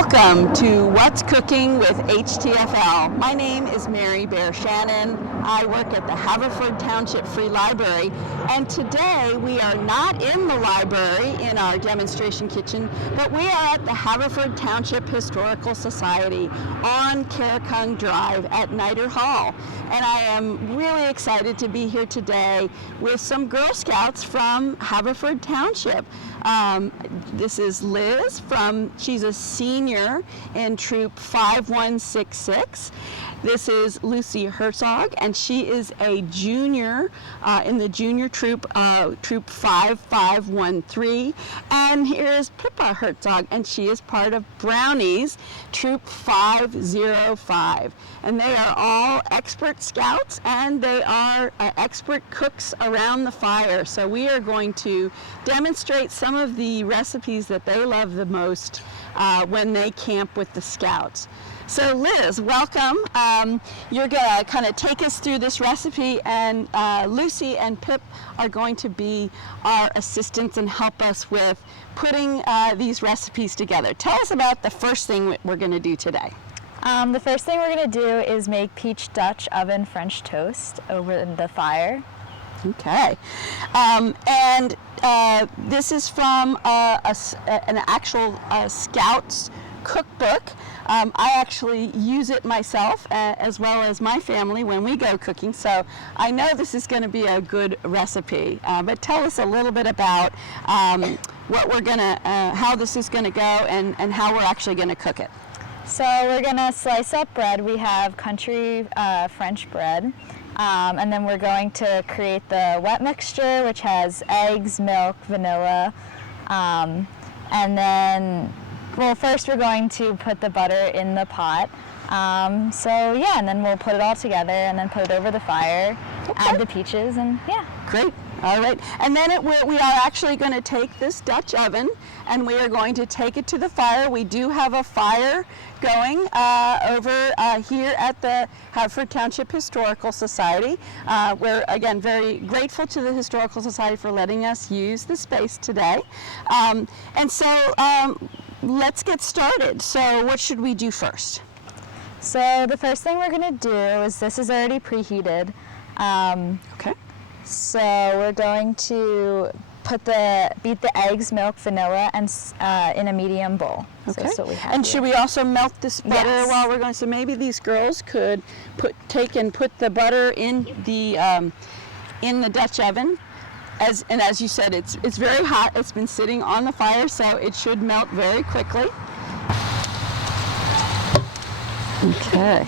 Welcome to What's Cooking with HTFL. My name is Mary Bear Shannon. I work at the Haverford Township Free Library, and today we are not in the library in our demonstration kitchen, but we are at the Haverford Township Historical Society on Carricung Drive at Niter Hall. And I am really excited to be here today with some Girl Scouts from Haverford Township. This is Liz she's a senior in Troop 5166. This is Lucy Herzog, and she is a junior in the junior troop, Troop 5513. And here is Pippa Herzog, and she is part of Brownies, Troop 505. And they are all expert scouts, and they are expert cooks around the fire. So we are going to demonstrate some of the recipes that they love the most when they camp with the scouts. So Liz, welcome. You're going to kind of take us through this recipe, and Lucy and Pip are going to be our assistants and help us with putting these recipes together. Tell us about the first thing we're going to do today. The first thing we're going to do is make peach Dutch oven French toast over the fire. Okay. This is from an actual Scouts cookbook. I actually use it myself as well as my family when we go cooking, so I know this is going to be a good recipe. But tell us a little bit about what we're going to, how this is going to go, and how we're actually going to cook it. So we're going to slice up bread. We have country French bread. And then we're going to create the wet mixture, which has eggs, milk, vanilla, and then, well, first we're going to put the butter in the pot. And then we'll put it all together and then put it over the fire, add the peaches, and yeah. Great. All right. And then we are actually going to take this Dutch oven, and we are going to take it to the fire. We do have a fire going over here at the Haverford Township Historical Society. We're, again, very grateful to the Historical Society for letting us use the space today. Let's get started. So what should we do first? So the first thing we're going to do is, this is already preheated. Okay. So we're going to beat the eggs, milk, vanilla, and in a medium bowl. Okay. So that's what we have and here. should we also melt this butter while we're going? So maybe these girls could put the butter in the Dutch oven. As you said, it's very hot. It's been sitting on the fire, so it should melt very quickly. Okay.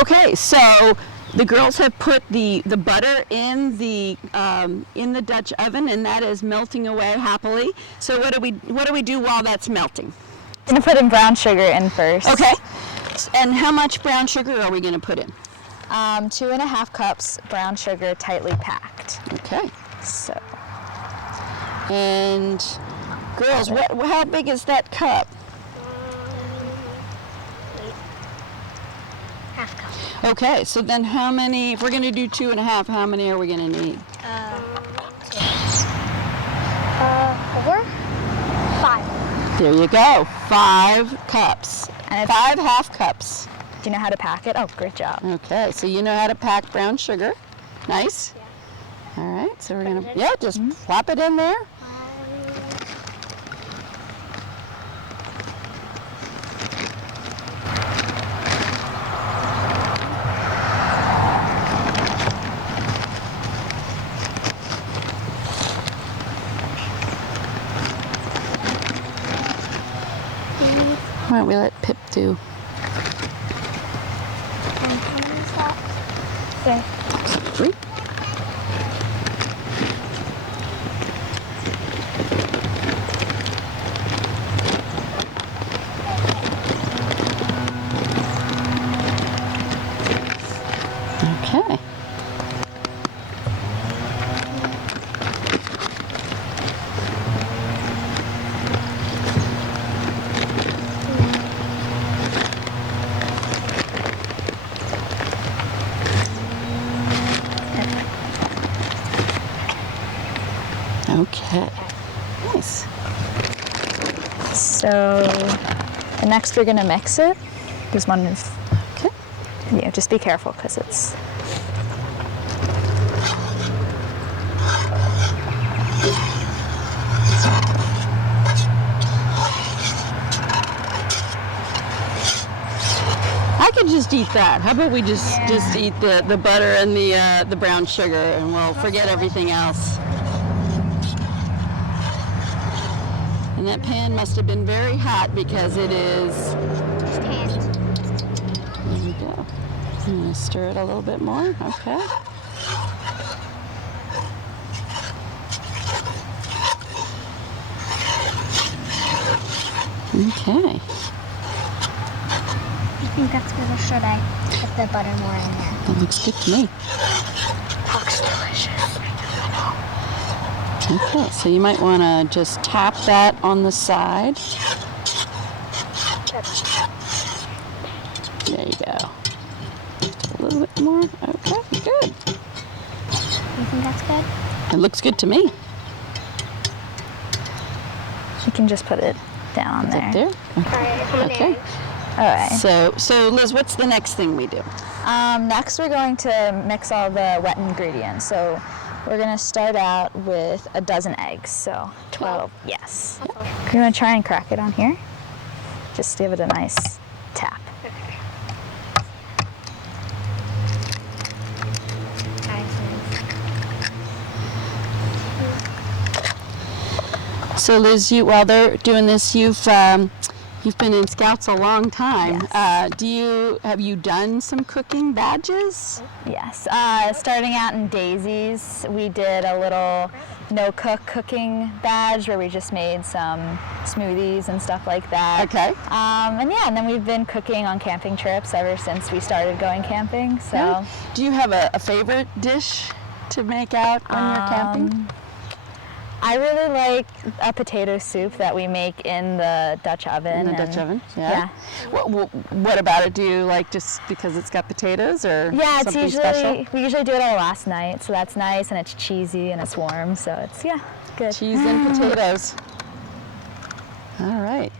Okay. So the girls have put the butter in the Dutch oven, and that is melting away happily. So what do we do while that's melting? I'm going to put in brown sugar in first. Okay. And how much brown sugar are we going to put in? 2.5 cups brown sugar, tightly packed. Okay. So. And girls, how big is that cup? Half cup. Okay, so then how many, if we're going to do 2.5, how many are we going to need? 4, 5. There you go, 5 cups. And 5 half cups. Do you know how to pack it? Oh, great job. Okay, so you know how to pack brown sugar. Nice. Yeah. All right, so we're going to, just plop it in there. Why don't we let Pip do? How many is that? 3. Okay. And next we're gonna mix it. There's one of, Okay. yeah, just be careful because it's, I could just eat that. How about we just eat the butter and the brown sugar, and we'll forget everything else. And that pan must have been very hot because it is. There we go. I'm going to stir it a little bit more. Okay. Okay. You think that's good, or should I put the butter more in there? That looks good to me. Looks delicious. Okay, so you might want to just tap that on the side. There you go. Just a little bit more. Okay, good. You think that's good? It looks good to me. you can just put it down Is there. it there? Alright, Okay. All right. So Liz, what's the next thing we do? Next, we're going to mix all the wet ingredients. So we're going to start out with a dozen eggs. So 12, yes. You want to try and crack it on here? Just give it a nice tap. So Liz, while they're doing this, you've been in Scouts a long time. Yes. Have you done some cooking badges? Yes. Starting out in Daisy's, we did a little no-cook cooking badge where we just made some smoothies and stuff like that. Okay. And then we've been cooking on camping trips ever since we started going camping. So. Yeah. Do you have a favorite dish to make out when you're camping? I really like a potato soup that we make in the Dutch oven. In the Dutch oven? Yeah. What about it? Do you like just because it's got potatoes or Yeah, it's something usually, special? we usually do it on last night, so that's nice, and it's cheesy and it's warm, so it's, good. Cheese and potatoes. All right.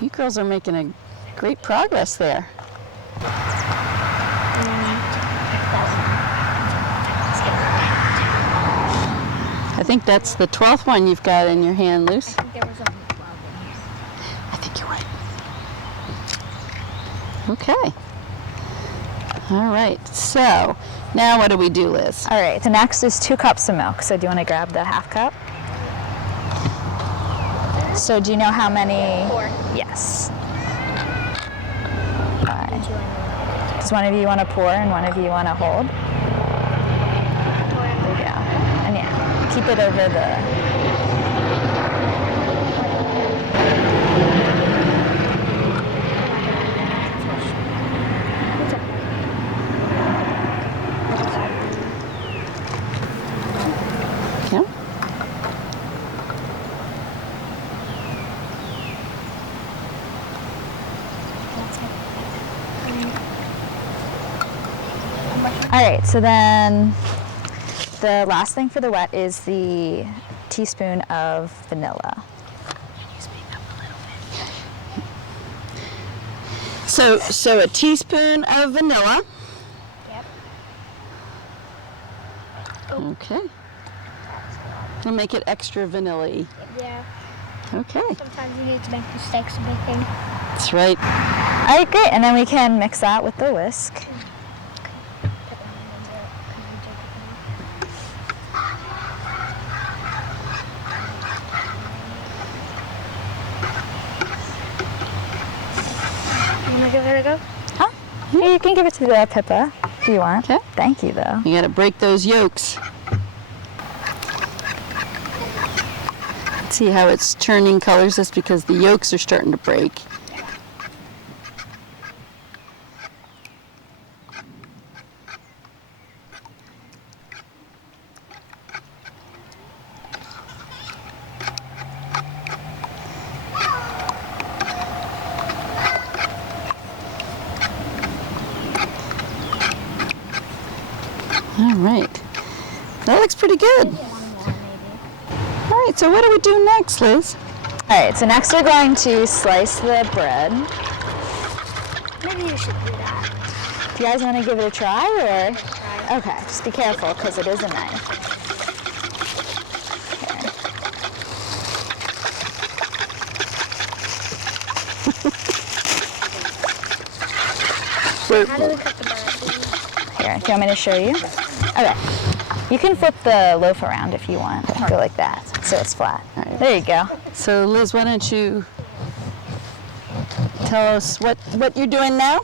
You girls are making a great progress there. I think that's the 12th one you've got in your hand, Luce. I think there was only 12 in here. I think you're right. Okay. All right. So now what do we do, Liz? All right, so next is 2 cups of milk, so do you want to grab the half cup? So do you know how many? 4. Yes. Does one of you want to pour and one of you want to hold? There you go. And keep it over the... Yeah. All right, so then the last thing for the wet is the teaspoon of vanilla. So a teaspoon of vanilla. Yep. Okay. We'll make it extra vanilla-y. Yeah. Okay. Sometimes you need to make mistakes in baking. That's right. All right, great, and then we can mix that with the whisk. You want to give it a go? Huh? Yeah, you can give it to the Pippa if you want. Okay. Thank you, though. You gotta break those yolks. See how it's turning colors? That's because the yolks are starting to break. All right. That looks pretty good. One more, maybe. All right, so what do we do next, Liz? All right, so next we're going to slice the bread. Maybe you should do that. Do you guys want to give it a try, or? Try. Okay, just be careful because it is a knife. How do we cut the bread? Here, do you want me to show you? Okay. You can flip the loaf around if you want. Go like that, so it's flat. There you go. So Liz, why don't you tell us what you're doing now?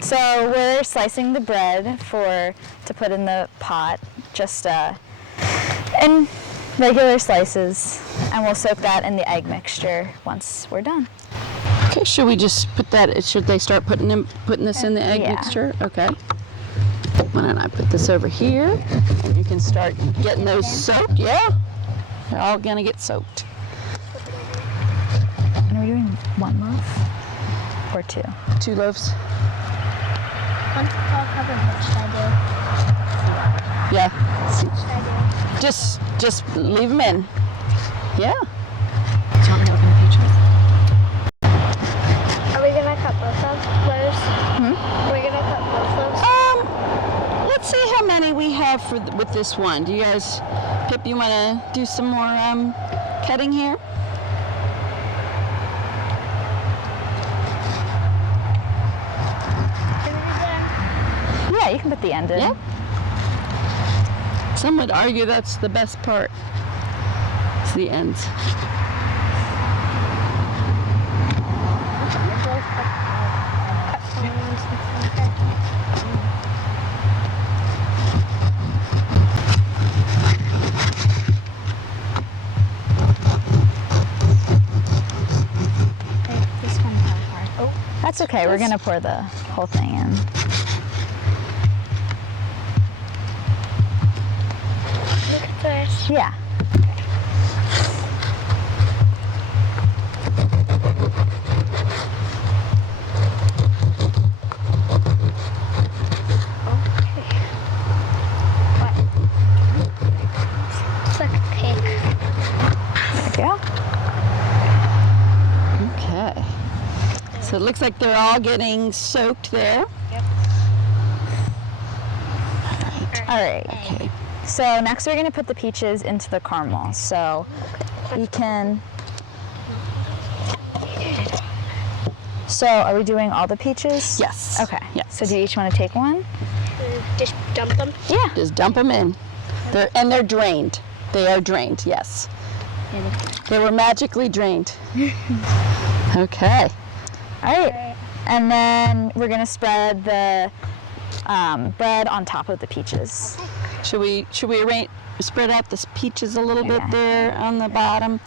So we're slicing the bread to put in the pot, just in regular slices, and we'll soak that in the egg mixture once we're done. Okay, should we just put that, should they start putting this in the egg Yeah. mixture? Okay. Why don't I put this over here, and you can start getting those soaked. Yeah, they're all gonna get soaked. And are we doing one loaf or two? 2 loaves. Once it's all covered, what should I Yeah. do? What should I do? Just leave them in. Yeah. Are we gonna cut both of those? Are we gonna cut both of those? Let's see how many we have with this one. Do you guys, Pip, you want to do some more cutting here? Can we do that? Yeah, you can put the end in. Yeah. Some would argue that's the best part. It's the ends. This one fell apart. Oh, That's okay. We're gonna pour the whole thing in. look at this. Yeah. It's like a cake. There we go. Okay. So it looks like they're all getting soaked there. All right. Okay. So next we're gonna put the peaches into the caramel. So you can. So are we doing all the peaches? Yes. Okay. Yes. So do you each want to take one? Just dump them. Yeah. Just dump them in. They're drained. They are drained, yes. They were magically drained. Okay. All right. And then we're gonna spread the bread on top of the peaches. Should we spread out the peaches a little bit Yeah. there on the bottom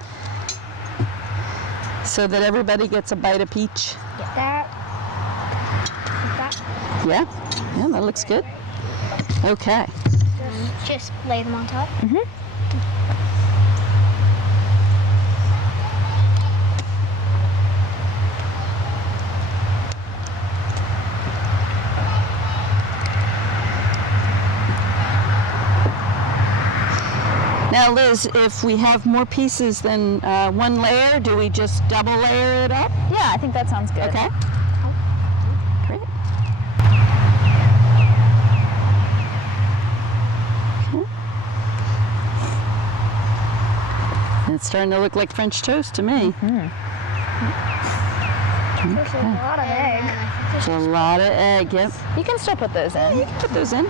so that everybody gets a bite of peach? That. Yeah? Yeah, that looks good. Okay. Just lay them on top. Now, Liz, if we have more pieces than one layer, do we just double layer it up? Yeah, I think that sounds good. Okay. Great. Okay. It's starting to look like French toast to me. There's a lot of egg. It's a lot of egg, yep. You can still put those in. You can put those in.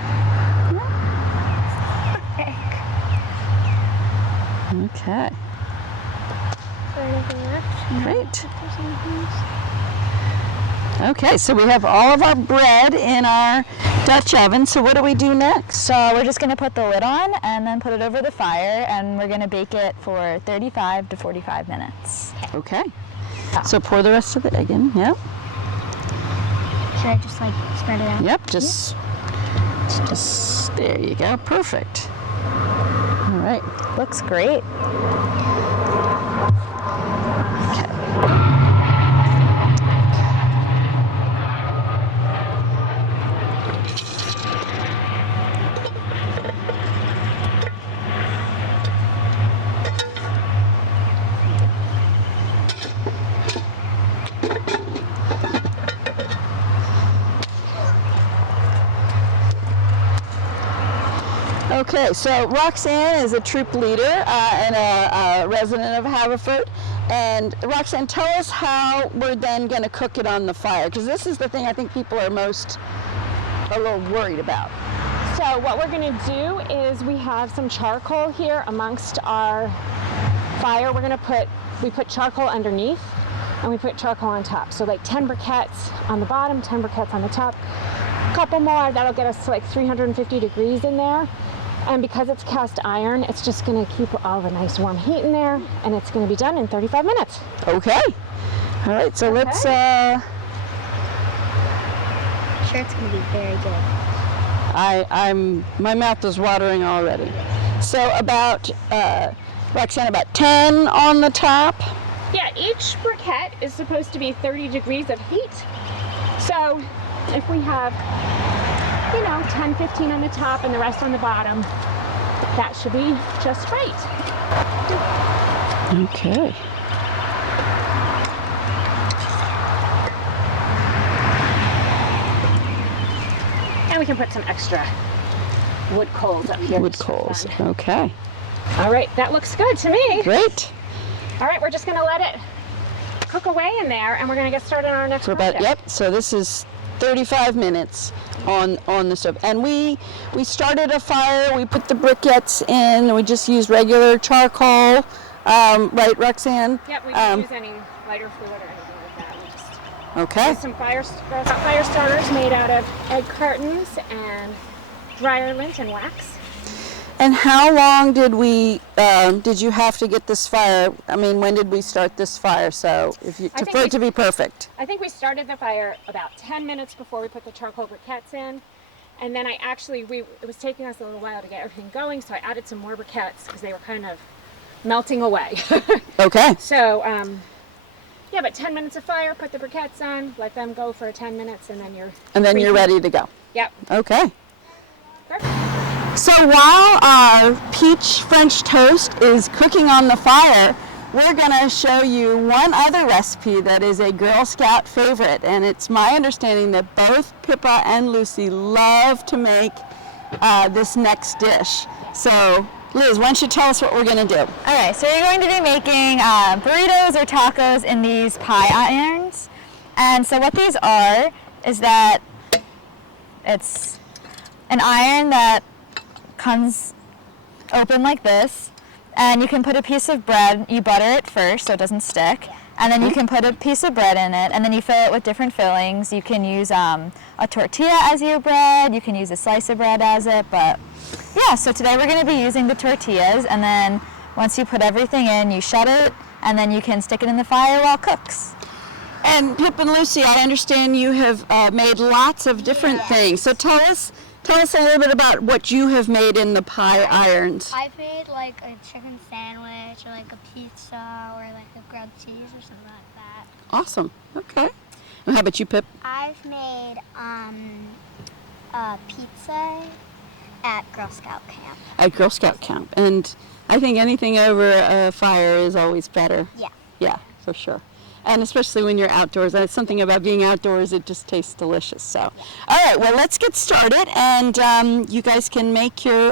Okay, great. Okay, so we have all of our bread in our Dutch oven. So what do we do next? So we're just gonna put the lid on and then put it over the fire, and we're gonna bake it for 35 to 45 minutes. Okay. So pour the rest of the egg in. Yep. Should I just like spread it out? Yep. Just there you go. Perfect. All right. Looks great. Okay, so Roxanne is a troop leader and a resident of Haverford. And Roxanne, tell us how we're then going to cook it on the fire, because this is the thing I think people are most a little worried about. So what we're going to do is we have some charcoal here amongst our fire. We put charcoal underneath and we put charcoal on top. So like 10 briquettes on the bottom, 10 briquettes on the top. A couple more, that'll get us to like 350 degrees in there. And because it's cast iron, it's just going to keep all the nice warm heat in there, and it's going to be done in 35 minutes. Okay. All right, so let's... I'm sure it's going to be very good. My mouth is watering already. So about, Roxanne, about 10 on the top. Yeah, each briquette is supposed to be 30 degrees of heat. So if we have, 10, 15 on the top and the rest on the bottom, that should be just right. Okay. And we can put some extra wood coals up here. Wood coals, okay. All right, that looks good to me. Great. All right, we're just gonna let it cook away in there, and we're gonna get started on our next project. Yep, so this is 35 minutes on the stove. And we started a fire, we put the briquettes in, and we just used regular charcoal, right, Roxanne? Yep, we didn't use any lighter fluid or anything like that. We just Okay. used some fire starters made out of egg cartons and dryer lint and wax. And how long did you have to get this fire? I mean, when did we start this fire? So for it to be perfect. I think we started the fire about 10 minutes before we put the charcoal briquettes in. And then it was taking us a little while to get everything going, so I added some more briquettes because they were kind of melting away. Okay. So, but 10 minutes of fire, put the briquettes on, let them go for 10 minutes, and then you're ready to go. Yep. Okay. Perfect. So while our peach French toast is cooking on the fire, we're going to show you one other recipe that is a Girl Scout favorite. And it's my understanding that both Pippa and Lucy love to make this next dish. So Liz, why don't you tell us what we're going to do? All right, so we're going to be making burritos or tacos in these pie irons. And so what these are is that it's an iron that comes open like this, and you can put a piece of bread, you butter it first so it doesn't stick, and then you can put a piece of bread in it, and then you fill it with different fillings. You can use a tortilla as your bread, you can use a slice of bread as it, but yeah, so today we're going to be using the tortillas, and then once you put everything in, you shut it, and then you can stick it in the fire while it cooks. And Pip and Lucy, I understand you have made lots of different things, so tell us a little bit about what you have made in the pie irons. I've made like a chicken sandwich or like a pizza or like a grilled cheese or something like that. Awesome. Okay. And how about you, Pip? I've made a pizza at Girl Scout camp. At Girl Scout camp. And I think anything over a fire is always better. Yeah. Yeah, for sure. And especially when you're outdoors. It's something about being outdoors, it just tastes delicious. So, all right, well, let's get started, and you guys can make your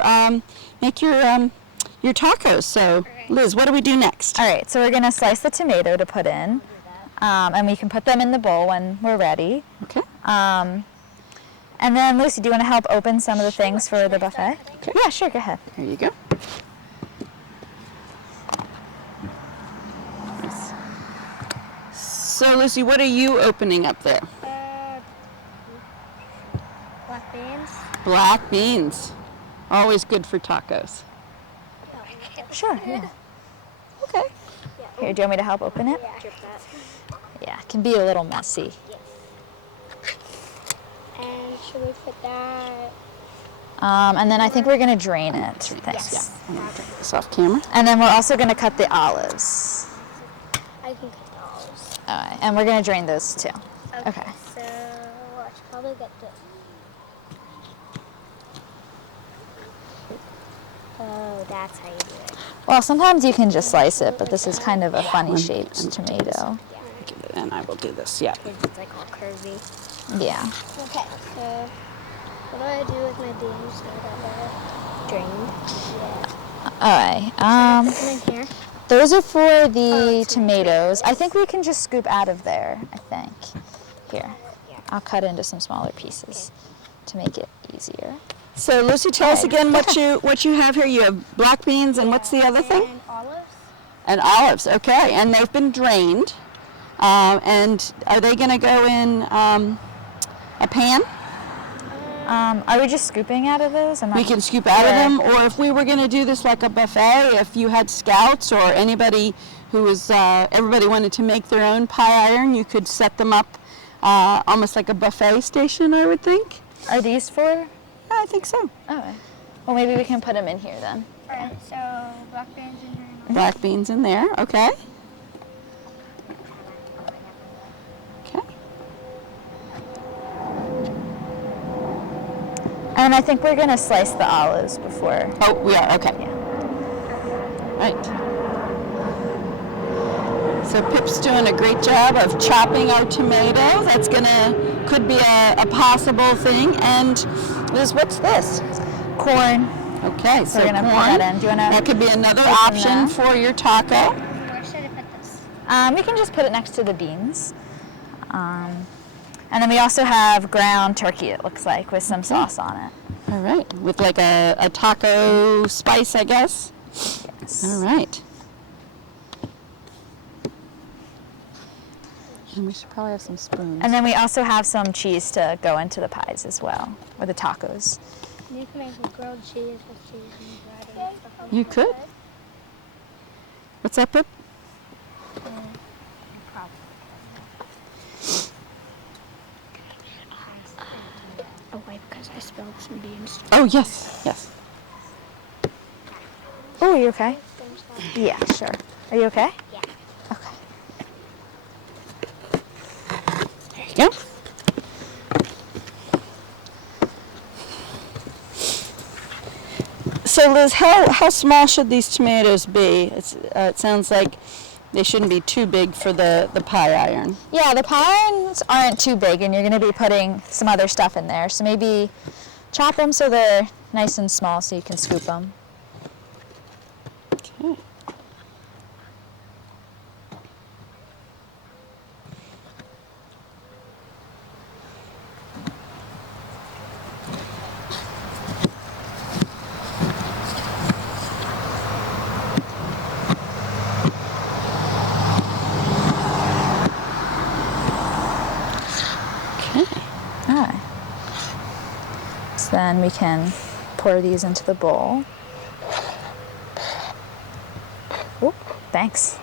tacos. So, Liz, what do we do next? All right, so we're going to slice the tomato to put in, and we can put them in the bowl when we're ready. Okay. And then, Lucy, do you want to help open some of the things for the buffet? Okay. Yeah, sure, go ahead. There you go. So, Lucy, what are you opening up there? Black beans. Black beans. Always good for tacos. Sure, yeah. Okay. Here, do you want me to help open it? Yeah, it can be a little messy. And should we put that? And then I think we're going to drain it. Thanks. Yeah, I'm going to take this off camera. And then we're also going to cut the olives. I can cut the olives. All right, and we're going to drain those too. Okay. So I should probably get the. Oh, that's how you do it. Well, sometimes you can just slice it, but this is kind of a funny shaped tomato. And I will do this, yeah. It's like all curvy. Yeah. Okay, so what do I do with my beans? drained? All right. In here. Those are for the tomatoes. I think we can just scoop out of there, I think. Here, I'll cut into some smaller pieces to make it easier. So Lucy, tell us again what you have here. You have black beans and what's the other thing? And olives. And olives, okay. And they've been drained. And are they going to go in a pan? Are we just scooping out of those? We can scoop out of them, or if we were going to do this like a buffet, if you had scouts or anybody who was, everybody wanted to make their own pie iron, you could set them up almost like a buffet station, I would think. Are these for? I think so. Oh, well, maybe we can put them in here then. All right, so black beans in here. Black beans in there, okay. Okay. And I think we're gonna slice the olives before. Oh, we are, okay. Yeah. Right. So Pip's doing a great job of chopping our tomatoes. That's could be a possible thing. And Liz, what's this? Corn. Okay, so we're gonna corn. put that in. Do you wanna? That could be another open option that? for your taco. Where should I put this? We can just put it next to the beans. And then we also have ground turkey, it looks like, with some sauce on it. All right, with like a taco spice, I guess. Yes. All right. And we should probably have some spoons. And then we also have some cheese to go into the pies as well, or the tacos. You can make a grilled cheese with cheese and bread and stuff. You could. What's up, Pip? Oh wait, because I spilled some beans. Oh, yes, yes. Oh, you okay? Yeah, sure. Are you okay? Yeah. Okay. There you go. So Liz, how small should these tomatoes be? It sounds like they shouldn't be too big for the pie iron. Yeah, the pie irons aren't too big, and you're going to be putting some other stuff in there. So maybe chop them so they're nice and small so you can scoop them. Okay. All right. So then we can pour these into the bowl. Oop, thanks.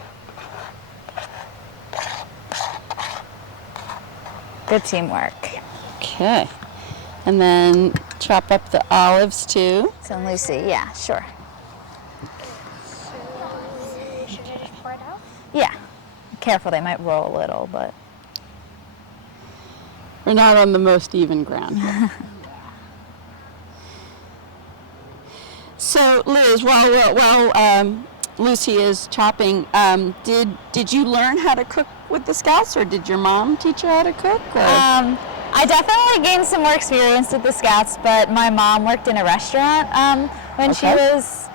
Good teamwork. Okay. And then chop up the olives too. So Lucy, yeah, sure. Should I just pour it out? Yeah. Careful, they might roll a little, but We're not on the most even ground. So Liz, while Lucy is chopping, did you learn how to cook with the Scouts, or did your mom teach you how to cook? Or? I definitely gained some more experience with the Scouts, but my mom worked in a restaurant when she was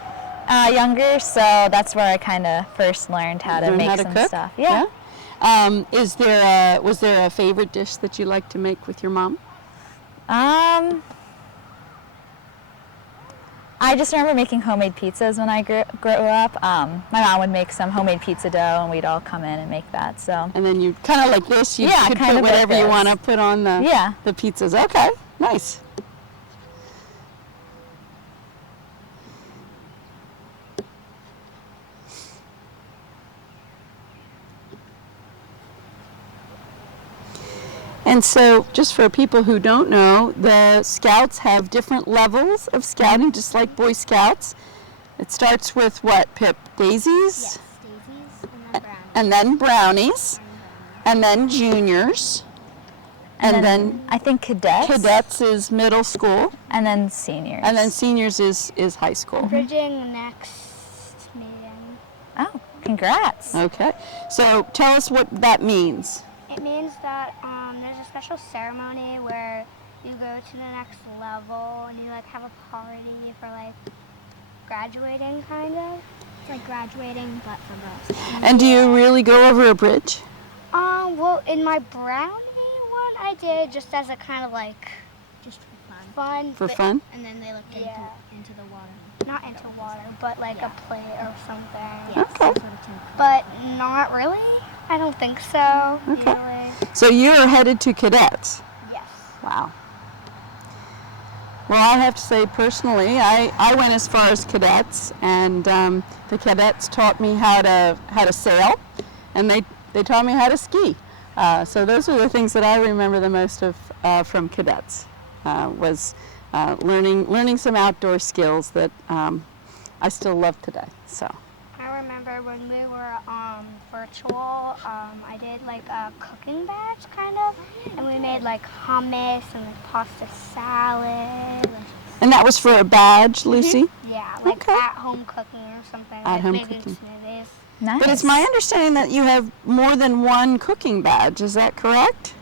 younger, so that's where I kind of first learned how to make some cook? stuff. Yeah. Was there a favorite dish that you like to make with your mom? I just remember making homemade pizzas when I grew up. My mom would make some homemade pizza dough, and we'd all come in and make that. So. And then you kind of like this. You could kind put of whatever like you this. want to put on the pizzas. Okay, nice. And so, just for people who don't know, the Scouts have different levels of scouting, just like Boy Scouts. It starts with what, Pip? Daisies? Yes, daisies And then brownies. And then juniors. And then I think cadets. Cadets is middle school. And then seniors. And then seniors is high school. Bridging the next meeting. Oh, congrats. Okay. So tell us what that means. It means that there's a special ceremony where you go to the next level and you like have a party for like graduating, kind of. It's like graduating, but for girls. And do you really go over a bridge? Well, in my brownie one, I did just as a kind of like Just for fun. For fun? And then they looked into the water. Not into water, but like a plate or something. Yeah, Okay. some sort of tin. But not really. I don't think so. Okay. Really. So you're headed to cadets. Yes. Wow. Well, I have to say personally, I went as far as cadets, and the cadets taught me how to sail, and they taught me how to ski. So those are the things that I remember the most of from cadets, was learning some outdoor skills that I still love today. So. I remember when we were virtual, I did like a cooking batch kind of, and we made like hummus and like pasta salad. And that was for a badge, Lucy? Yeah, like Okay. at home cooking or something. At home making cooking. smoothies. Nice. But it's my understanding that you have more than one cooking badge. Is that correct?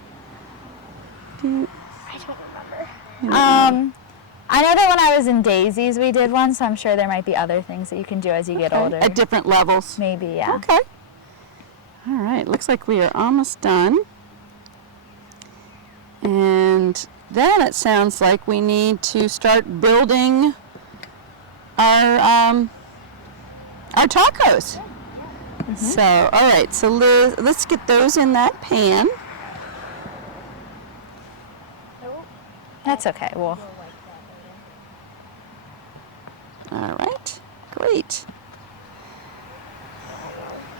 I don't remember. I know that when I was in Daisy's we did one, so I'm sure there might be other things that you can do as you get older. At different levels. Maybe, yeah. Okay. All right. Looks like we are almost done. And then it sounds like we need to start building our tacos. So, all right. So let's get those in that pan. That's okay. Well, All right. Great.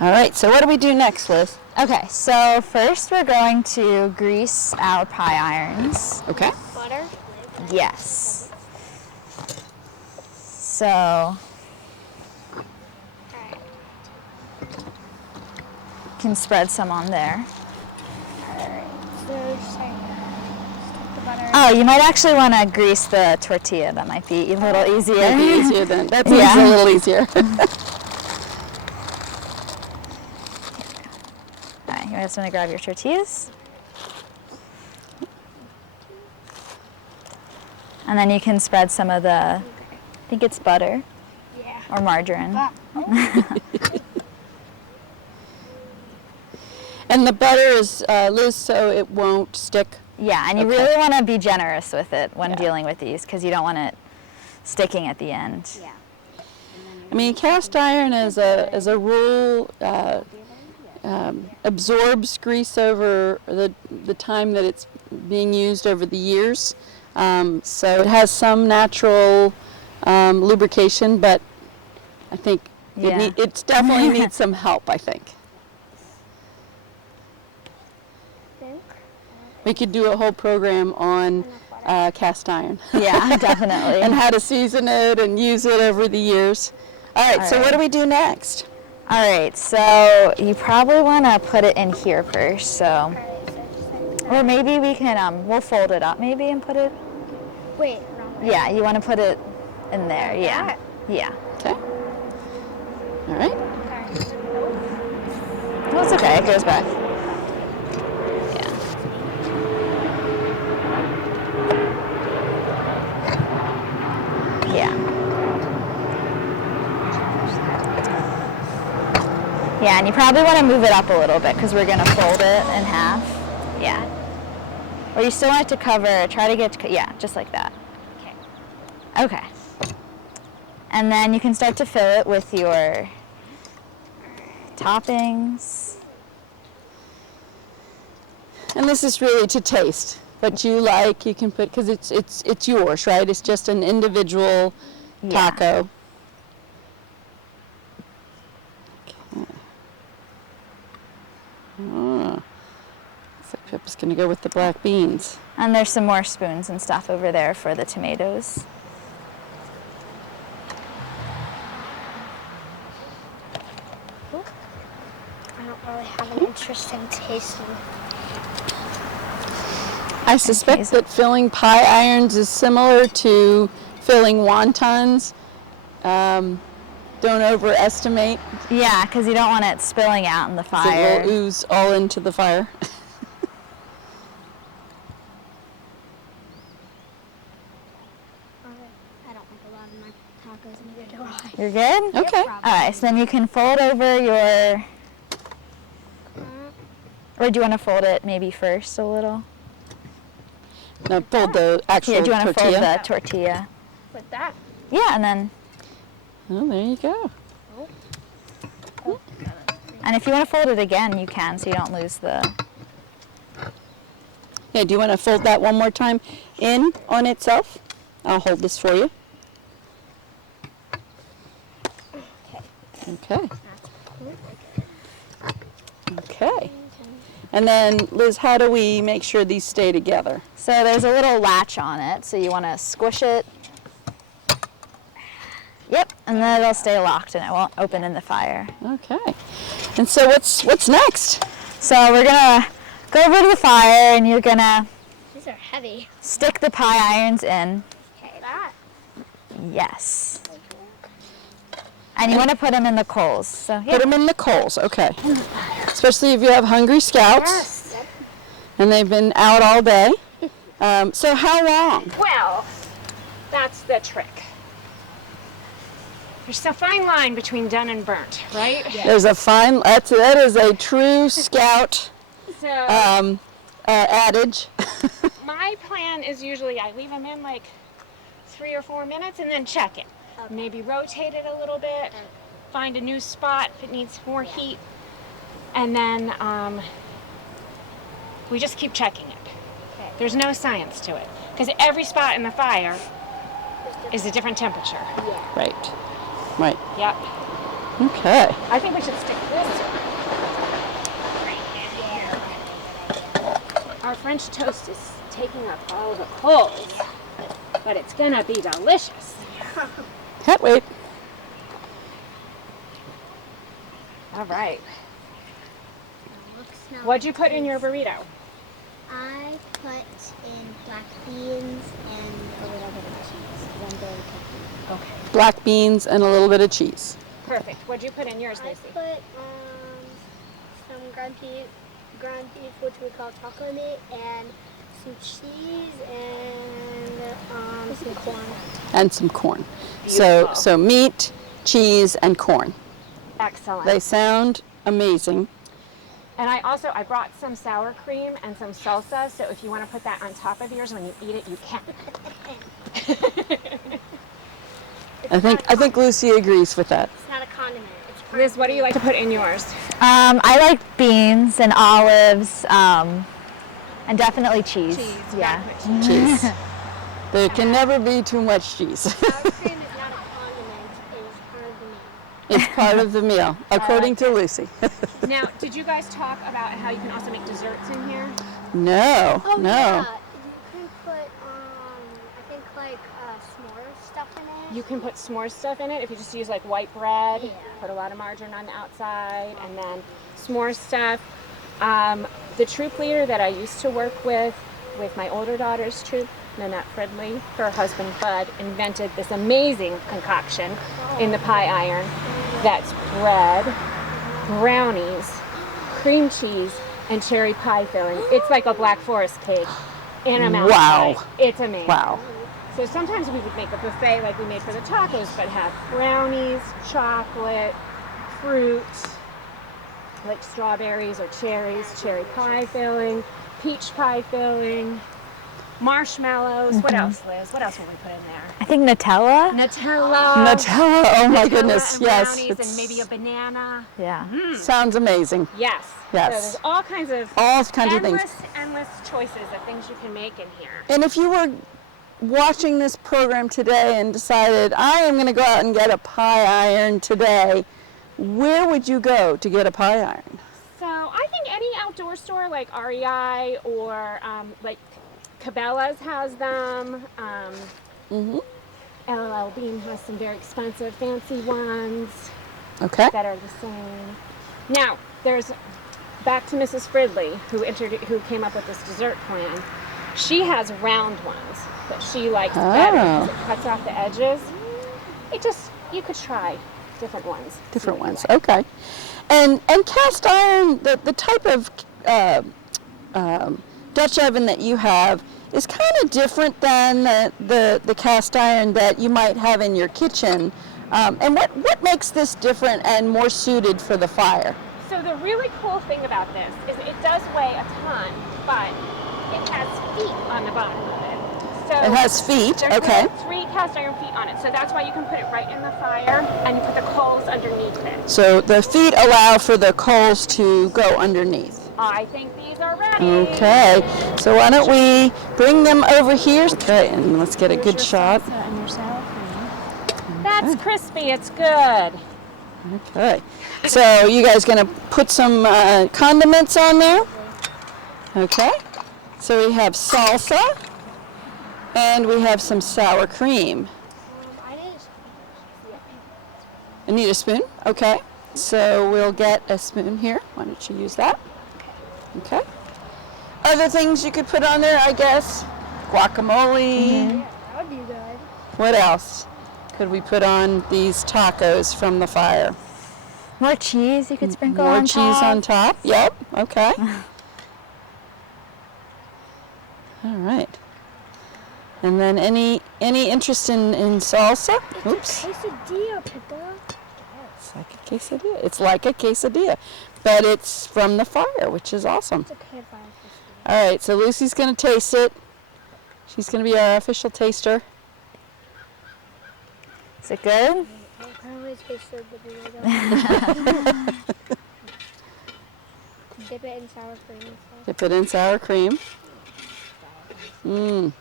All right. So what do we do next, Liz? okay, so first we're going to grease our pie irons. Okay. Butter? Yes. So you can spread some on there. Alright. So just like stick the butter. Oh, you might actually want to grease the tortilla. That might be a little easier. Maybe easier then. That seems Yeah. a little easier. All right, you just want to grab your tortillas. And then you can spread some of the, I think it's butter Yeah. or margarine. And the butter is loose so it won't stick. Yeah, and you Okay. really want to be generous with it when Yeah. dealing with these because you don't want it sticking at the end. Yeah. I mean, cast iron as a rule absorbs grease over the time that it's being used over the years. So it has some natural lubrication, but I think Yeah. it definitely needs some help, I think. We could do a whole program on cast iron. Yeah, definitely. And how to season it and use it over the years. All right, All so right. what do we do next? All right, so you probably want to put it in here first. So, Alright, so just like or maybe we can we'll fold it up maybe and put it. wait, wrong way. Yeah, you want to put it in there. Yeah, that? yeah. Okay. All right. Okay. No, it's okay. It goes back. Yeah. Yeah, and you probably want to move it up a little bit because we're going to fold it in half. Yeah. Or you still want it to cover, try to get, yeah, just like that. Okay. Okay. And then you can start to fill it with your toppings. And this is really to taste. What you like, you can put, because it's yours, right? It's just an individual Yeah. taco. Okay. Oh. Looks like Pippa's going to go with the black beans. And there's some more spoons and stuff over there for the tomatoes. I don't really have an interesting taste in I suspect that filling pie irons is similar to filling wontons. Don't overestimate. Yeah, because you don't want it spilling out in the 'Cause it fire. will ooze all into the fire. You're good? Okay. All right, so then you can fold over your, or do you want to fold it maybe first a little? Now fold the actual Here, do you want to tortilla. fold the tortilla? Like that. Yeah, and then, Oh, there you go. and if you want to fold it again, you can, so you don't lose the, Yeah, do you want to fold that one more time in on itself? I'll hold this for you. Okay. Okay. And then, Liz, how do we make sure these stay together? so there's a little latch on it, so you want to squish it. Yep, and then it'll stay locked and it won't open in the fire. Okay. And so what's next? So we're gonna go over to the fire and you're gonna These are heavy. stick the pie irons in. Okay, that. Yes. And you want to put them in the coals. So Put them in the coals, okay. Especially if you have hungry scouts Yes. and they've been out all day. So how long? Well, that's the trick. There's a fine line between done and burnt, right? There's a fine, that is a true scout So adage. my plan is usually I leave them in like 3 or 4 minutes and then check it. Maybe rotate it a little bit, find a new spot if it needs more heat, and then we just keep checking it. Okay. There's no science to it because every spot in the fire is a different temperature. Right. Right. Yep. Okay. I think we should stick this right here. Our French toast is taking up all the coals, but it's gonna be delicious. Can't wait. All right. Looks now. What'd you put in your burrito? I put in black beans and a little bit of cheese. One big cookie. Okay. Black beans and a little bit of cheese. Perfect. What'd you put in yours, I Lucy? put some ground beef, which we call chocolate meat, and some cheese and some corn. And some corn. Beautiful. So meat, cheese, and corn. Excellent. They sound amazing. And I brought some sour cream and some salsa, so if you want to put that on top of yours when you eat it, you can. I think Lucy agrees with that. It's not a condiment. It's part Liz, of what do you like to put in yours? I like beans and olives, and definitely cheese. Yeah. Cheese. There can never be too much cheese. Sour cream is not a condiment. It is part of the meat. It's part of the meal, according to Lucy. Now, did you guys talk about how you can also make desserts in here? No, Oh no. yeah, you can put I think like s'more stuff in it. You can put s'more stuff in it if you just use like white bread, Yeah. put a lot of margarine on the outside, and then s'more stuff. The troop leader that I used to work with my older daughter's troop, Nanette Fridley, her husband Bud, invented this amazing concoction in the pie iron that's bread, brownies, cream cheese, and cherry pie filling. It's like a Black Forest cake in a mountain Wow. pie. It's amazing. Wow. So sometimes we would make a buffet like we made for the tacos, but have brownies, chocolate, fruit, like strawberries or cherries, cherry pie filling, peach pie filling, marshmallows. What else, Liz? What else will we put in there? I think Nutella. Nutella. Nutella, oh my Nutella goodness, and yes. brownies it's- and maybe a banana. Yeah. Sounds amazing. Yes. Yes. So there's all kinds of All kinds of things. endless choices of things you can make in here. And if you were watching this program today and decided, I am going to go out and get a pie iron today, where would you go to get a pie iron? So I think any outdoor store like REI or like Cabela's has them. LL Bean has some very expensive, fancy ones Okay. that are the same. Now, there's back to Mrs. Fridley, who came up with this dessert plan. She has round ones that she likes better because it cuts off the edges. You could try different ones. Different See what you ones. like. Okay. And cast iron, the type of Dutch oven that you have is kind of different than the cast iron that you might have in your kitchen And what makes this different and more suited for the fire? So the really cool thing about this is it does weigh a ton, but it has feet on the bottom of it. So It has feet, there's okay. 3 cast iron feet on it, so that's why you can put it right in the fire and you put the coals underneath it. So the feet allow for the coals to go underneath. I think these are ready. Okay, so why don't we bring them over here? Okay, and let's get a good shot. That's crispy, it's good. Okay, so you guys gonna put some condiments on there? Okay, so we have salsa and we have some sour cream. I need a spoon? Okay, so we'll get a spoon here. Why don't you use that? Okay. Other things you could put on there, I guess? Guacamole. That would be good. What else could we put on these tacos from the fire? More cheese you could sprinkle More on cheese top. on top? Yep, okay. All right. And then any interest in salsa? Oops. Quesadilla, Pippa. It's like a quesadilla. It's like a quesadilla, but it's from the fire, which is awesome. It's a campfire quesadilla. All right, so Lucy's going to taste it. She's going to be our official taster. Is it good? I always taste so good when I don't. Dip it in sour cream and stuff. Dip it in sour cream. Mmm.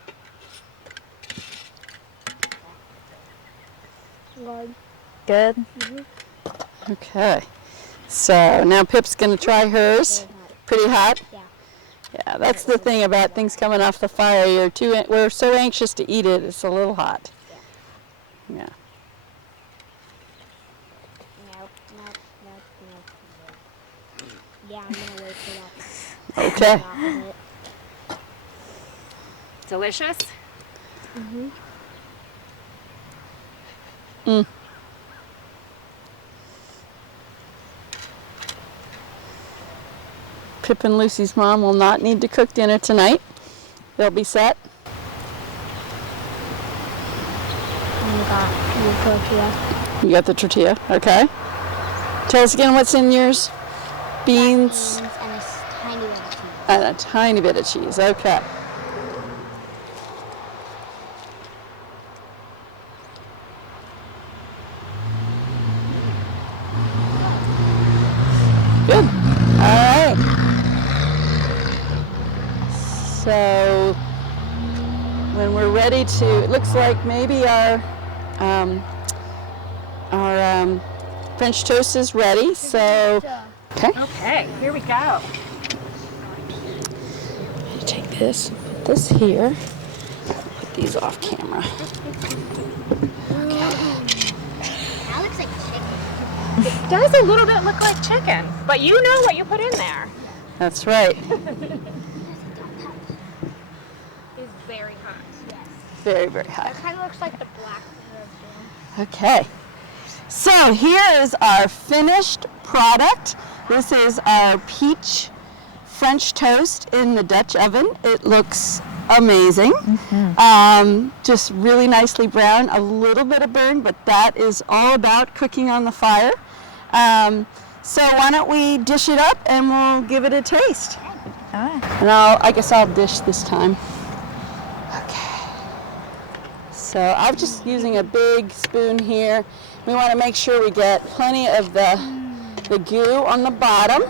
Good. Good. Okay. So now Pip's going to try hers. Pretty hot? Yeah. Yeah, that's the thing about things coming off the fire. We're so anxious to eat it. It's a little hot. Yeah. Nope. Yeah, I'm gonna wait for that. Okay. Delicious? Mm. Pip and Lucy's mom will not need to cook dinner tonight. They'll be set. You got your tortilla. You got the tortilla, okay. Tell us again what's in yours. Beans And a tiny bit of cheese. and a tiny bit of cheese, okay. Good. All right. So when we're ready to, it looks like maybe our French toast is ready. So, okay. Okay, here we go. Take this, put this here. Put these off camera. That looks like chicken. It does a little bit look like chicken, but you know what you put in there. That's right. It's very hot. Very, very hot. That kind of looks like the black rib. Okay. So here is our finished product. This is our peach French toast in the Dutch oven. It looks amazing. Just really nicely brown, a little bit of burn, but that is all about cooking on the fire. So why don't we dish it up and we'll give it a taste. All right. And I guess I'll dish this time. Okay. So I'm just using a big spoon here. We want to make sure we get plenty of the goo on the bottom.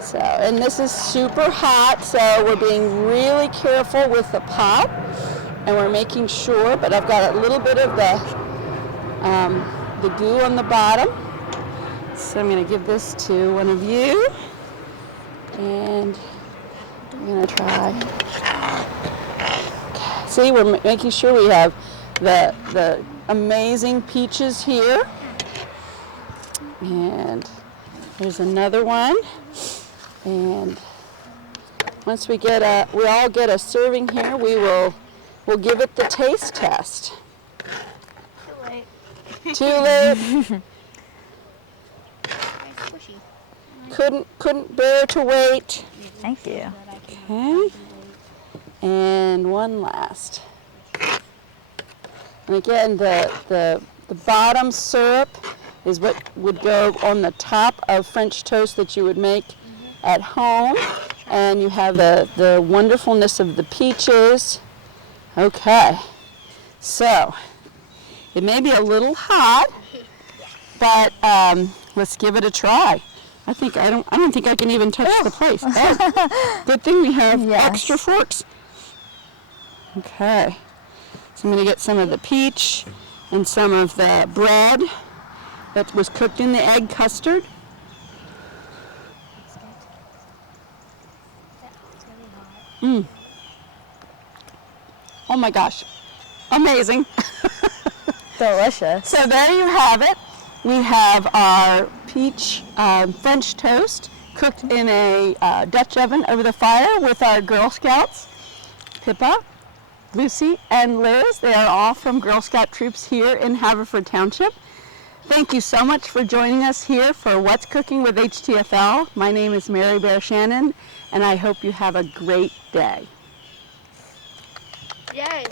So, and this is super hot, so we're being really careful with the pot, and we're making sure, but I've got a little bit of the goo on the bottom. So I'm going to give this to one of you, and I'm going to try. See, we're making sure we have the amazing peaches here, and there's another one. And once we all get a serving here, we'll give it the taste test. Too late. Too late. Squishy. Couldn't bear to wait. Thank you. Okay. And one last. And again, the The bottom syrup is what would go on the top of French toast that you would make at home. And you have the wonderfulness of the peaches. Okay, so it may be a little hot, but let's give it a try. I don't think I can even touch the place. Oh, good thing we have extra forks. Okay, so I'm going to get some of the peach and some of the bread that was cooked in the egg custard. Oh my gosh, amazing. Delicious. So there you have it. We have our peach French toast cooked in a Dutch oven over the fire with our Girl Scouts, Pippa, Lucy, and Liz. They are all from Girl Scout troops here in Haverford Township. Thank you so much for joining us here for What's Cooking with HTFL. My name is Mary Bear Shannon, and I hope you have a great day. Yay.